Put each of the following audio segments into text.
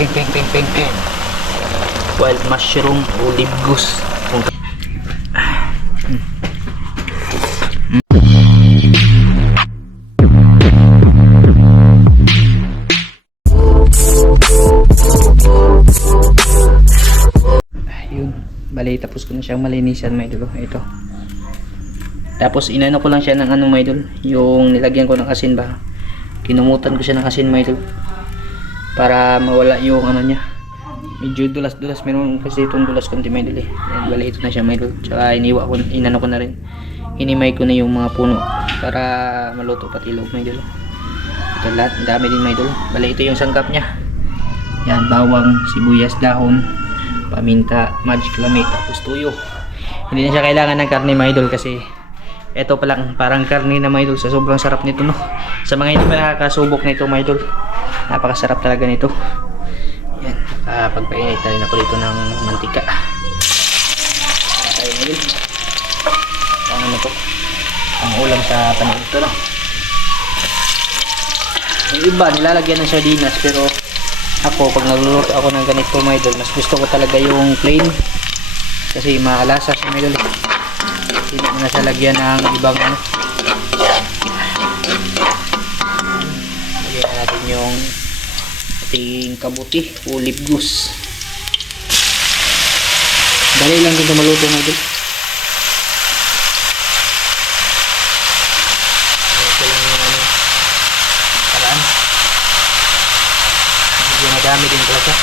Peng peng peng peng peng. Wild mushroom olive goose. Yun, bali tapos ko na siyang malinisan mga idol. Ito. Tapos inano ko lang siya ng ano mga idol, yung nilagyan ko ng asin ba. Kinumutan ko siya ng asin mga idol. Para mawala yung ano niya. Medyo dulas-dulas, meron kasi itong dulas konti mga idol eh. Yan, bali ito na siya mga idol. Tsaka inano ko na rin. Hinimay ko na yung mga puno para maluto pati loob mga idol. Ito lahat, dami din mga idol. Bali ito yung sangkap niya. Yan, bawang, sibuyas, dahon, paminta, magic lamay, tapos tuyo. Hindi na siya kailangan ng karne mga idol kasi ito palang parang karne na mga idol. Sa sobrang sarap nito no. Sa mga hindi nakakasubok nito mga idol, napakasarap talaga nito. Yan, pagpainit na rin ako dito ng mantika. Ayun mga idol, ano to, ang ulam sa panahon ito no. Yung iba nilalagyan ng sardinas, pero ako pag nagluluto ako ng ganito mga idol, mas gusto ko talaga yung plain kasi maalasa siya mga idol. Hindi mo na siya lagyan ng ibang ano. Lagyan natin yung ating kabuti, olive goose. Dali lang dito maluto mga idol. Ito lang yung ano, paraan. Medyo madami din pala siya.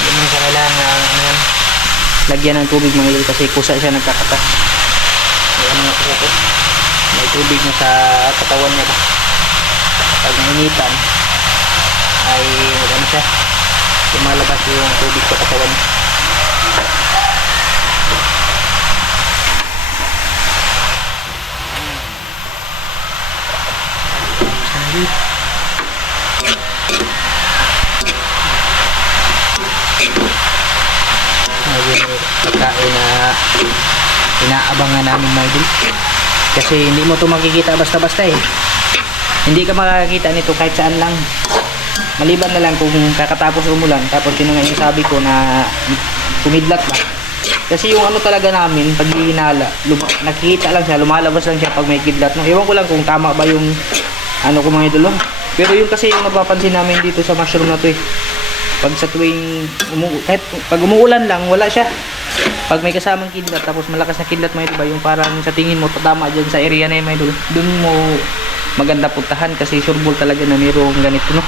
Hindi mo siya kailangan ano yan, lagyan ng tubig mga idol kasi kusa siya nagkakatas. Ayan mga kusa to. May tubig na sa katawan niya ba. Pag nainitan ay ano siya, lumalabas yung tubig sa katawan niya. Pagkain na inaabangan namin mga idol kasi hindi mo ito makikita basta-basta eh. Hindi ka makakita nito kahit saan lang, maliban na lang kung kakatapos umulan. Tapos yun nga yung sabi ko na kumidlat ba, kasi yung ano talaga namin pag hinala, nakikita lang siya, lumalabas lang siya pag may kidlat no. Ewan ko lang kung tama ba yung ano ko mga idol, pero yung kasi yung napapansin namin dito sa mushroom na to eh, pag sa tuwing kahit pag umuulan lang wala siya. Pag may kasamang kidlat tapos malakas na kidlat mga idol, yung parang sa tingin mo tatama dyan sa area na yun mga idol, dun mo maganda puntahan kasi sureball talaga na mayroong ganito no.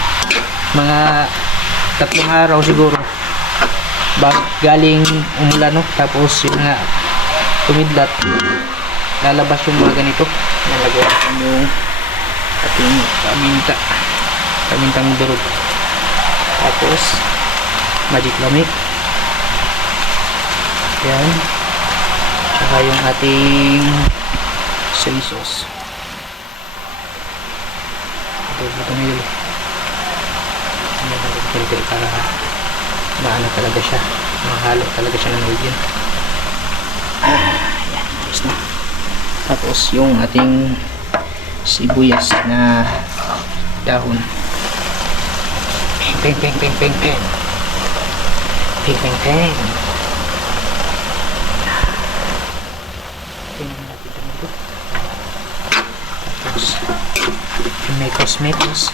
Mga 3 araw siguro galing umulan no, tapos yun nga tumidlat, lalabas yung mga ganito. Nalagyan yung ating pamintang durog, tapos magic lamay, yan, saka yung ating soy sauce. Ito na yun para maano talaga siya, mahalo talaga siya ng medium. Yan, tapos na. Tapos yung ating sibuyas na dahon. Peng peng peng peng peng peng peng peng. Tapos mekos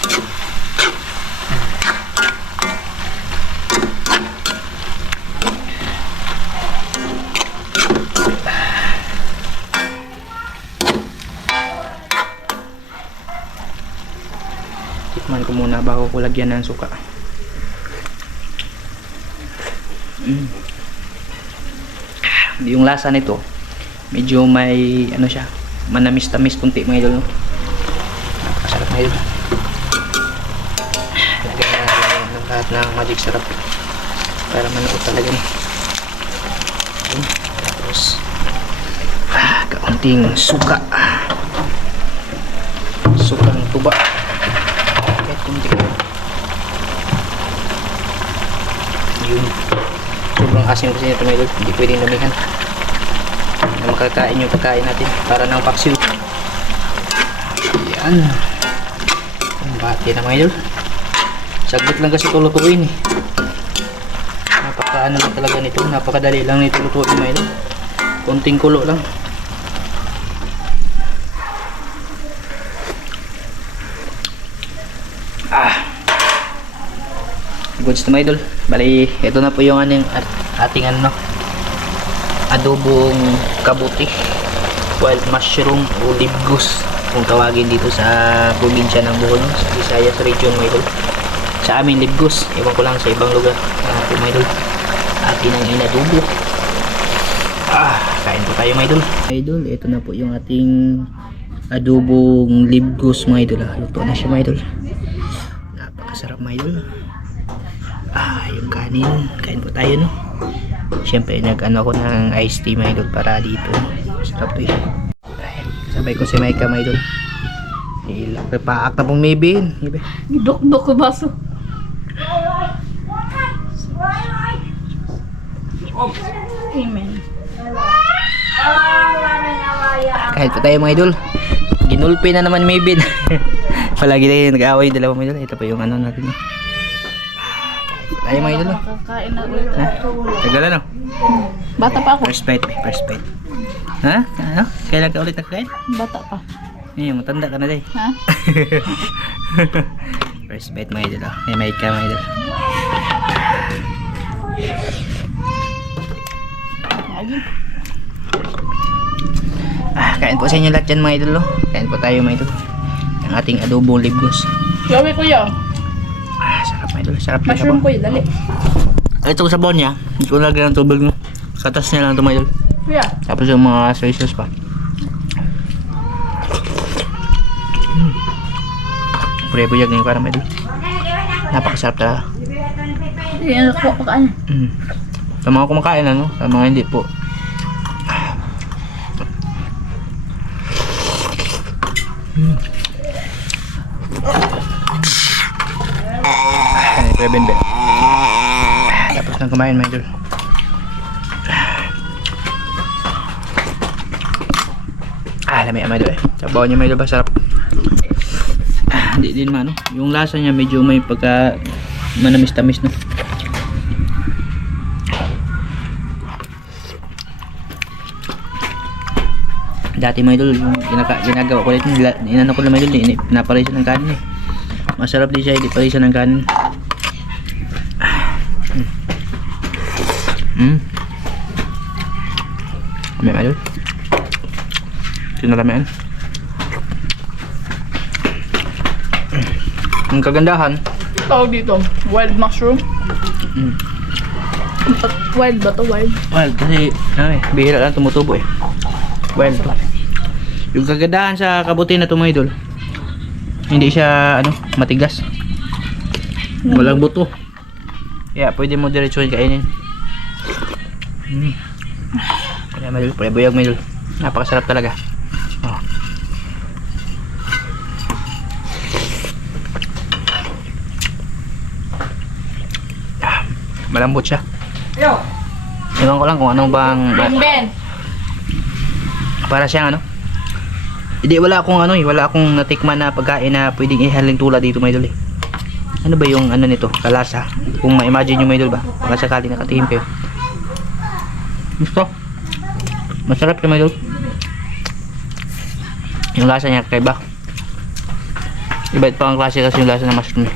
tikman ko muna bago ko lagyan ng suka. Yung lasa nito medyo may ano siya, manamis-tamis kunti mga idol no? Napakasarap mga idol. Lagyan natin ng lahat ng magic sarap para manuot talaga ni. Tapos kaunting sukang tuba kahit kunti yun. Sobrang asin kasi nito mga idol, hindi pwedeng damihan na makakain yung pagkain natin para ng paksiw. Yan. Ang bati na mga idol. Saglit lang kasi ito lutuin eh. Napakaano lang talaga nito. Napakadali lang nito lutuin mga idol. Konting kulo lang. Goods na mga idol. Bali, ito na po yung ating ano, adobong kabuti, wild mushroom o libgus kung tawagin dito sa probinsya ng Bohol, sa Visayas region mga idol. Sa amin libgus, ewan ko lang sa ibang lugar. Po mga idol, atin ang inadobo. Kain po tayo mga idol. Idol, ito na po yung ating adobong libgus mga idol. Luto na siya mga idol. Napakasarap mga idol. Yung kanin, kain po tayo no. Siyempre nag-ano ako ng iced tea mga idol para dito. Sarap to yun. Sabay ko si Maika mga idol. Paak na pong maybe. Gidok-dok ko baso. Amen. Kahit po tayo mga idol. Ginulpi na naman maybe. Palagi tayo nag-aaway dalawa mga idol. Ito po yung ano natin. Tayo mga idol. Makakain na ulit. Tagal ano? Bata pa ako. First bite. First bite. Ha? Ano? Kailan ka ulit nagkain? Bata pa. Matanda ka na day. Ha? First bite mga idol. May ka mga idol. Lagi. Kain po sa inyo lahat dyan mga idol. Kain po tayo mga idol. Ang ating adobong libgus. Gawi kuya. Sarap mga idol. Sarap na Mushroom sabaw. kuya, dali. Itong sabaw niya, hindi ko lagyan ng tubig no. Katas niya lang ito mga idol. Kuya. Tapos yung mga soy sauce pa. Pure-buyag na yung parang mga idol. Napakasarap talaga. Yan ako pakain. Sa mga kumakain ano, sa mga hindi po. Kuya Benbe. Tapos nang kumain mga idol. Lamig mga idol eh. Sabaw niya mga idol ba sarap. Hindi din man no. Yung lasa niya medyo may pagka manamis-tamis no. Dati mga idol, yung ginagawa ko dito, inano ko na mga idol, pinaparisan ng kanin eh. Masarap din siya, hindi parisan ng kanin. Kami mga idol. Sinalamian. Ang kagandahan. Tawag dito, wild mushroom. Wild ba to? Wild? Wild kasi, bihira lang tumutubo eh. Wild to. Yung kagandahan sa kabuti na ito mga idol, hindi siya matigas. Walang buto. Kaya pwede mo diretsuhin kainin. Kaya mga idol, prebuyag mga idol. Napakasarap talaga. Malambot siya. Ewan ko lang kung anong bang Ben. para siyang hindi wala akong natikman na pagkain na pwedeng ihaling tulad dito mga idol eh. Ano ba yung nito, kalasa? Kung ma-imagine nyo mga idol ba, baka sakali nakatingin kayo. Gusto? Masarap siya mga idol. Yung lasa niya kakaiba. Iba pa ang klase kasi yung lasa ng mushroom.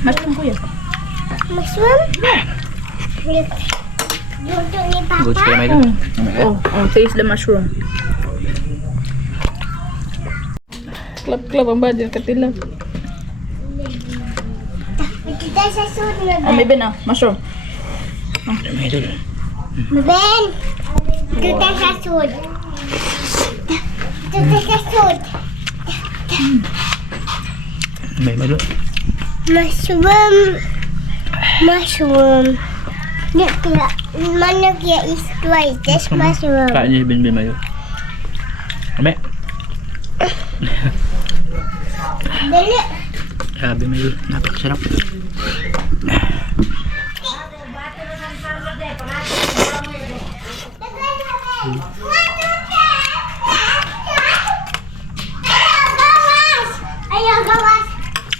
Mushroom kuya. Mushroom? Luto ni Papa? Good sila mga idol. Taste the mushroom. Klap-klap ang badyan, katilang. Ito tayo sa sunod. May Ben mushroom. Mga idol. Ben! Ito tayo sa sunod. Ito tayo sa sunod. May idol. Mushroom. Mushroom. Mana kaya is twice. That's mushroom. Kain niyo si Ben mga idol. Kami. Dali. Grabe mga idol. Napakasarap.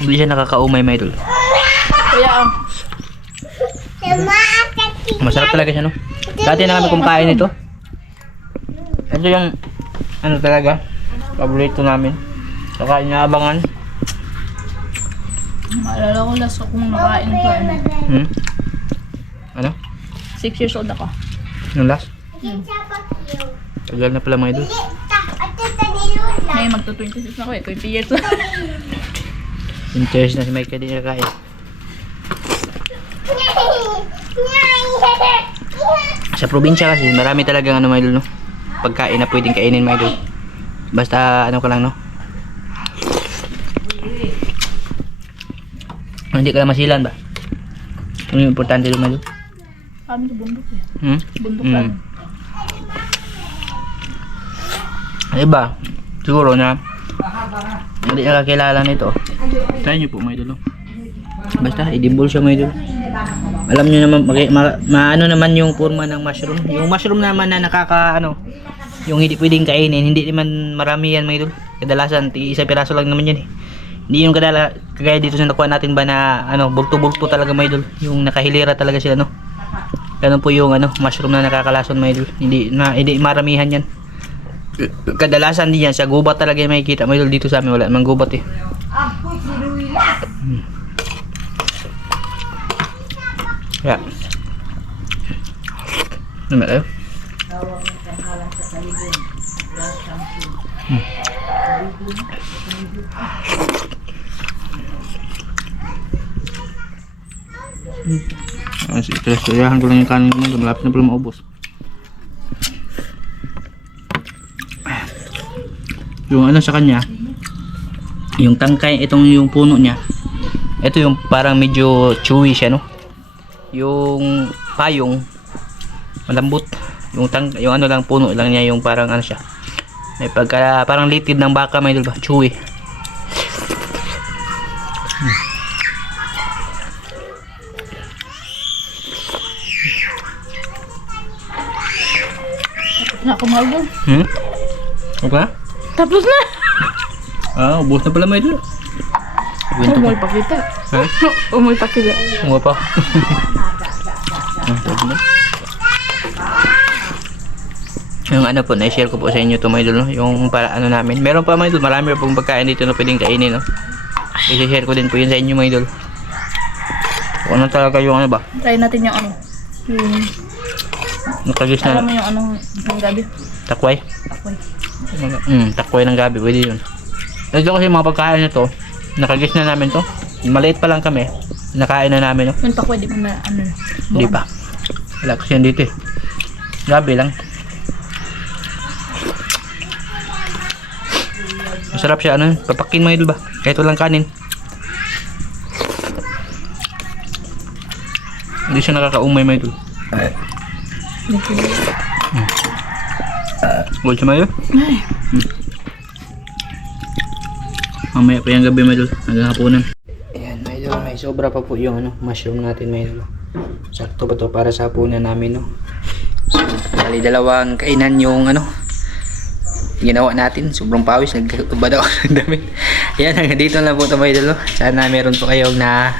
Hindi siya nakakaumay mga idol. Kuya, Masarap talaga siya, no? Dati na kami kumakain ito. Ito yung, ano talaga, paborito namin. Saka inaabangan. maalala ko last akong nakain ko. Ano? 6 years old ako. Yung last? Tagal na pala mga idol. Ngayon magto-26 na ako eh. 20 years old. Interest na si Mike din nakakain. Sa probinsya kasi, marami talagang ano mga idol, no? Pagkain na pwedeng kainin mga idol. Basta ano ka lang, no? Hindi ka lang masilan ba? Ano yung importante doon mga idol? Kami sa bundok eh. Bundok lang. Iba, siguro na hindi nakakilala nito. Try nyo po mga idol, no? Basta, i-dibble siya mga idol. Alam nyo naman, maano naman yung forma ng mushroom. Yung mushroom naman na yung hindi pwedeng kainin, hindi naman marami yan mga idol. Kadalasan, isa piraso lang naman yan eh. Hindi yung kagaya dito sa nakuha natin ba na bulto-bulto talaga mga idol. Yung nakahilera talaga sila, no? Ganun po yung mushroom na nakakalason mga idol. Hindi maramihan yan. Kadalasan din yan, sa gubat talaga yung makikita mga idol. Dito sa amin wala namang gubat eh. Ya. Ano ba tayo? Istoryahan ko lang yung kanin mo, malapit na pala maubos. Yung sa kanya, yung tangkay, yung puno niya, ito yung parang medyo chewy siya, no? Yung payong malambot, yung lang puno lang niya, yung parang siya, may pagka parang litid ng baka, may idol ba, chewy. Na ako mahal. Okay? Tapos na! Ubos na pala may idol. Umuwi pa kita. Ha? Umuwi pa kita. Umuwi pa. Yung po, na-share ko po sa inyo to mga idol, no? Yung para namin. Meron pa mga idol, marami pa pong pagkain dito na pwedeng kainin, no? I-share ko din po yun sa inyo mga idol. Kung ano talaga yung ba? Try natin yung yung Nakagis na. alam mo yung ng gabi. Takway. Takway. Takway ng gabi, pwede yun. Ito kasi mga pagkain na to, nakagis na namin to. Maliit pa lang kami, nakain na namin, no? Yung takway, di pa na Hindi pa. Wala kasi yan dito eh. Gabi lang. Masarap siya, papakin mo idol ba? Kahit walang kanin. Hindi siya nakakaumay mga idol. Gold siya mga idol. Mamaya pa yung gabi mga idol, hanggang hapunan. Ayan mga idol, may sobra pa po yung mushroom natin mga idol. Sakto ba to para sa hapunan namin, no? So, bali dalawang kainan yung ginawa natin. Sobrang pawis, nagkatubad ako ng damit. Ayan, hanggang dito na po ito mga idol, no? Sana meron po kayong na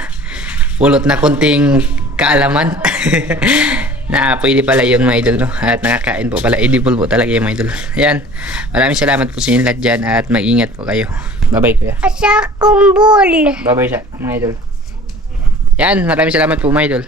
pulot na kunting kaalaman na pwede pala yun mga idol, no? At nakakain po pala, edible po talaga yung mga idol. Ayan, maraming salamat po sa inyo lahat dyan at mag-ingat po kayo. Bye bye kuya. Asa kumbol. Bye bye sa mga idol. Yan, maraming salamat po mga idol.